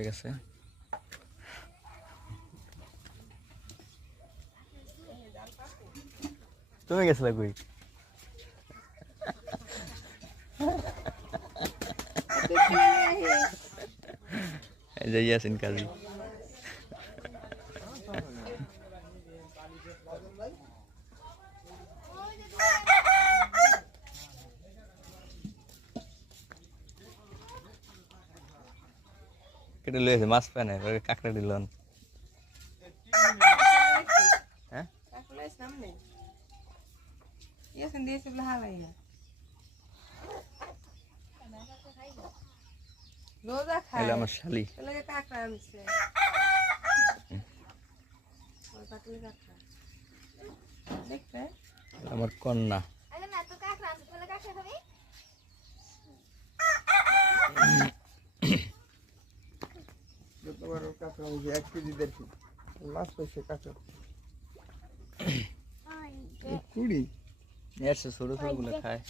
ধরতে গেছে। তুমি গেছিলে কই? এই ইয়াসিন কাজী কেটে লয়েছে মাছ পায় না, কাঁকড়া দিলন। হ্যাঁ আমার শালি আমার কন্যা। এক কেজি দেখি মাছ পাইছে কাঁচা কুড়ি ছোট ছোট গুলো খায়।